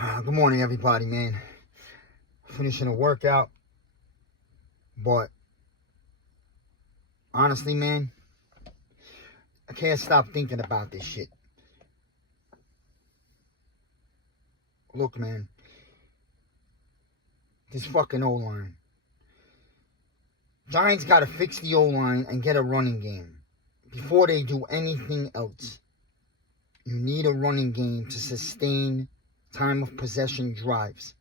Good morning, everybody, man. Finishing a workout, but honestly, man, I can't stop thinking about this shit. Look, man, this fucking O-line. Giants gotta fix the O-line and get a running game before they do anything else. You need a running game to sustain time of possession drives.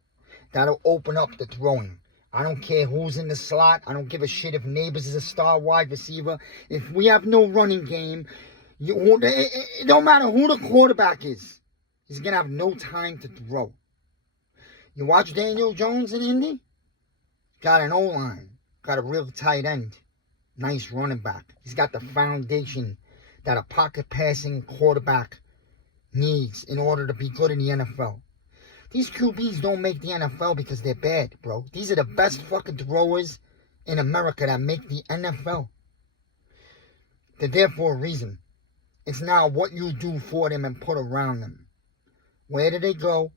That'll open up the throwing. I don't care who's in the slot. I don't give a shit if Neighbors is a star wide receiver. If we have no running game, it don't matter who the quarterback is. He's going to have no time to throw. You watch Daniel Jones in Indy? Got an O-line. Got a real tight end. Nice running back. He's got the foundation that a pocket passing quarterback needs in order to be good in the NFL. These QBs don't make the NFL because they're bad, bro. These are the best fucking throwers in America that make the NFL. They're there for a reason. It's now what you do for them and put around them. Where do they go?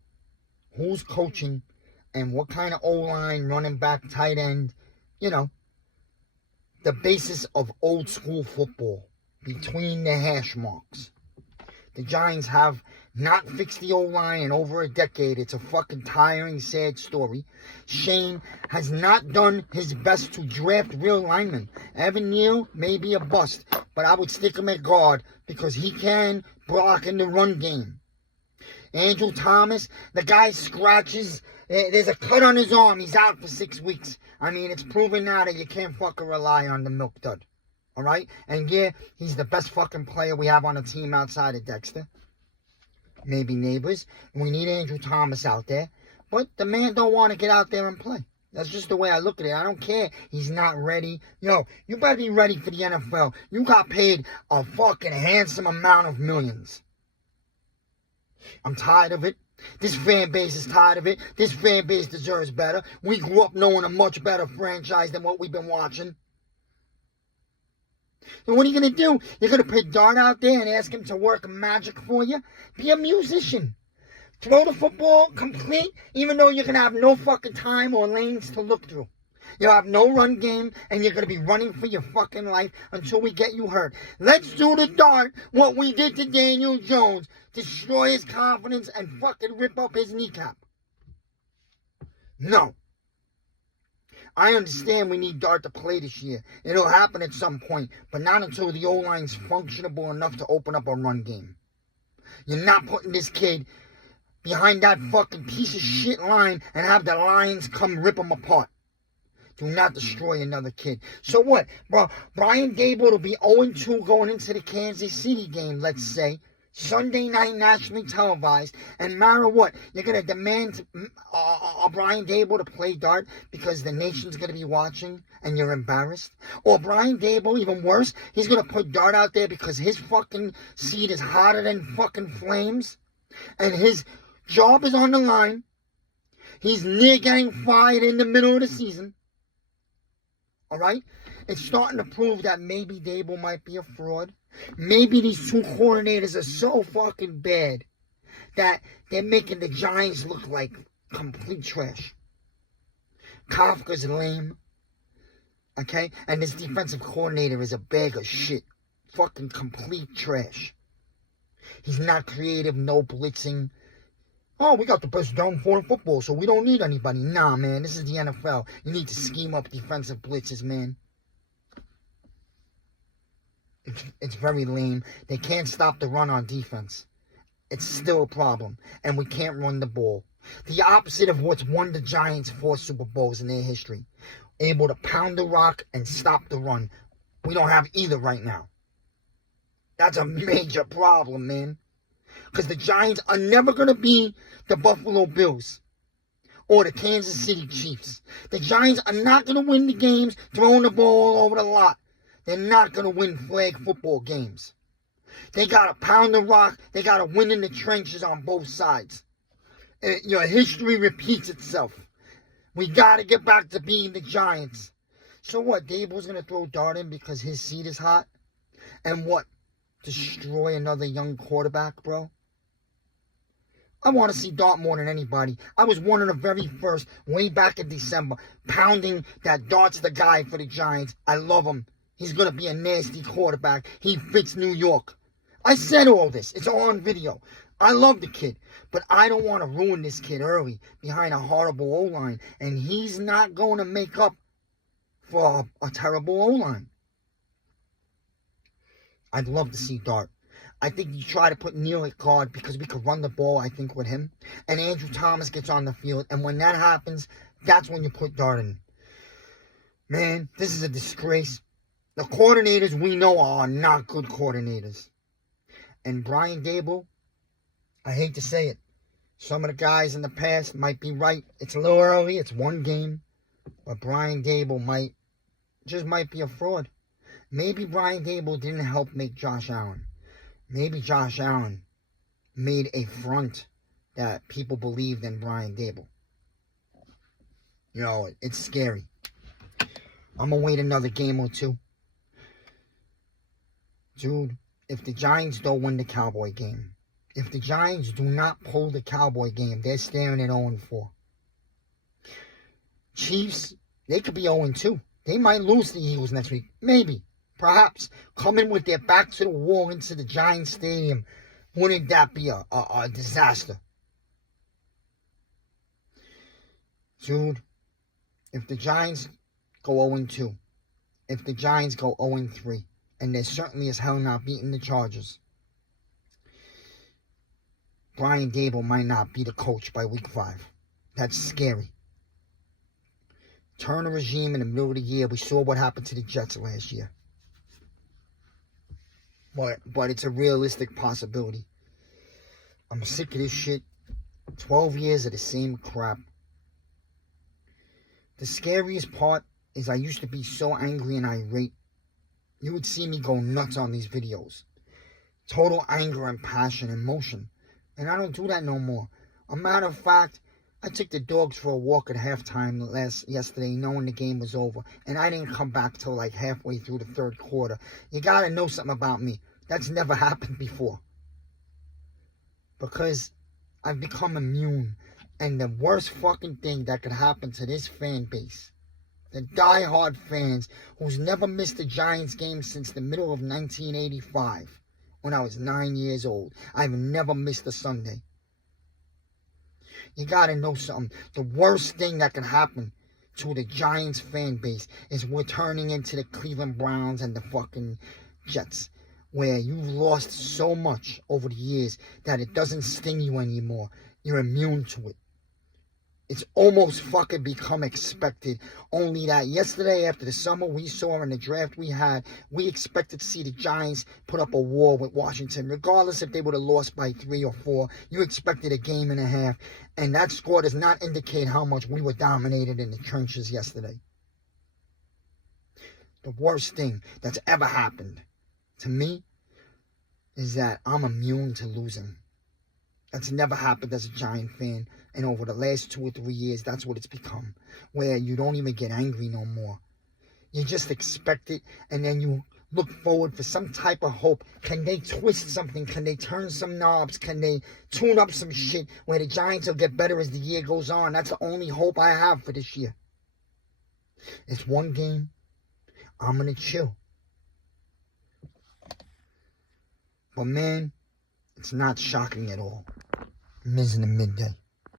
Who's coaching? And what kind of O-line, running back, tight end? You know, the basis of old school football between the hash marks. The Giants have not fixed the O-line in over a decade. It's a fucking tiring, sad story. Shane has not done his best to draft real linemen. Evan Neal may be a bust, but I would stick him at guard because he can block in the run game. Andrew Thomas, the guy scratches. There's a cut on his arm. He's out for 6 weeks. I mean, it's proven now that you can't fucking rely on the milk dud. All right? And yeah, he's the best fucking player we have on the team outside of Dexter. Maybe Neighbors. We need Andrew Thomas out there. But the man don't want to get out there and play. That's just the way I look at it. I don't care. He's not ready. Yo, you better be ready for the NFL. You got paid a fucking handsome amount of millions. I'm tired of it. This fan base is tired of it. This fan base deserves better. We grew up knowing a much better franchise than what we've been watching. So what are you going to do? You're going to put Dart out there and ask him to work magic for you? Be a musician. Throw the football complete, even though you're going to have no fucking time or lanes to look through. You'll have no run game, and you're going to be running for your fucking life until we get you hurt. Let's do to Dart what we did to Daniel Jones. Destroy his confidence and fucking rip up his kneecap. No. I understand we need Dart to play this year. It'll happen at some point, but not until the O-line's functionable enough to open up a run game. You're not putting this kid behind that fucking piece of shit line and have the Lions come rip him apart. Do not destroy another kid. So what? Bro, Brian Daboll will be 0-2 going into the Kansas City game, let's say. Sunday night, nationally televised. And no matter what, you're going to demand Brian Daboll to play Dart because the nation's going to be watching and you're embarrassed? Or Brian Daboll, even worse, he's going to put Dart out there because his fucking seat is hotter than fucking flames and his job is on the line. He's near getting fired in the middle of the season. All right? It's starting to prove that maybe Daboll might be a fraud. Maybe these two coordinators are so fucking bad that they're making the Giants look like complete trash. Kafka's lame. Okay? And this defensive coordinator is a bag of shit. Fucking complete trash. He's not creative, no blitzing. Oh, we got the best down for football, so we don't need anybody. Nah, man, this is the NFL. You need to scheme up defensive blitzes, man. It's very lame. They can't stop the run on defense. It's still a problem. And we can't run the ball. The opposite of what's won the Giants 4 Super Bowls in their history. Able to pound the rock and stop the run. We don't have either right now. That's a major problem, man. Because the Giants are never going to be the Buffalo Bills or the Kansas City Chiefs. The Giants are not going to win the games throwing the ball all over the lot. They're not going to win flag football games. They got to pound the rock. They got to win in the trenches on both sides. Your history repeats itself. We got to get back to being the Giants. So what? Daboll's going to throw Dart in because his seat is hot? And what? Destroy another young quarterback, bro? I want to see Dart more than anybody. I was one of the very first, way back in December, pounding that Dart's the guy for the Giants. I love him. He's going to be a nasty quarterback. He fits New York. I said all this. It's all on video. I love the kid, but I don't want to ruin this kid early behind a horrible O-line, and he's not going to make up for a terrible O-line. I'd love to see Dart. I think you try to put Neal at guard because we could run the ball, I think, with him. And Andrew Thomas gets on the field. And when that happens, that's when you put Dart in. Man, this is a disgrace. The coordinators we know are not good coordinators. And Brian Daboll, I hate to say it, some of the guys in the past might be right. It's a little early. It's one game. But Brian Daboll might be a fraud. Maybe Brian Daboll didn't help make Josh Allen. Maybe Josh Allen made a front that people believed in Brian Daboll. You know, it's scary. I'm going to wait another game or two. Dude, if the Giants don't win the Cowboy game, if the Giants do not pull the Cowboy game, they're staring at 0-4. Chiefs, they could be 0-2. They might lose the Eagles next week. Maybe. Perhaps coming with their back to the wall into the Giants Stadium, wouldn't that be a disaster? Dude, if the Giants go 0-2, if the Giants go 0-3, and they're certainly as hell not beating the Chargers, Brian Daboll might not be the coach by week 5. That's scary. Turn a regime in the middle of the year. We saw what happened to the Jets last year. But it's a realistic possibility. I'm sick of this shit. 12 years of the same crap. The scariest part is I used to be so angry and irate. You would see me go nuts on these videos. Total anger and passion and emotion. And I don't do that no more. A matter of fact, I took the dogs for a walk at halftime yesterday knowing the game was over. And I didn't come back till like halfway through the third quarter. You gotta know something about me. That's never happened before. Because I've become immune. And the worst fucking thing that could happen to this fan base, the diehard fans who's never missed a Giants game since the middle of 1985, when I was 9 years old. I've never missed a Sunday. You gotta know something. The worst thing that can happen to the Giants fan base is we're turning into the Cleveland Browns and the fucking Jets, where you've lost so much over the years that it doesn't sting you anymore. You're immune to it. It's almost fucking become expected. Only that yesterday, after the summer we saw in the draft we had, we expected to see the Giants put up a war with Washington. Regardless if they would have lost by 3 or 4, you expected a game and a half. And that score does not indicate how much we were dominated in the trenches yesterday. The worst thing that's ever happened to me is that I'm immune to losing. That's never happened as a Giant fan. And over the last 2 or 3 years, that's what it's become. Where you don't even get angry no more. You just expect it, and then you look forward for some type of hope. Can they twist something? Can they turn some knobs? Can they tune up some shit where the Giants will get better as the year goes on? That's the only hope I have for this year. It's one game. I'm going to chill. But man, it's not shocking at all. Miz in the midday.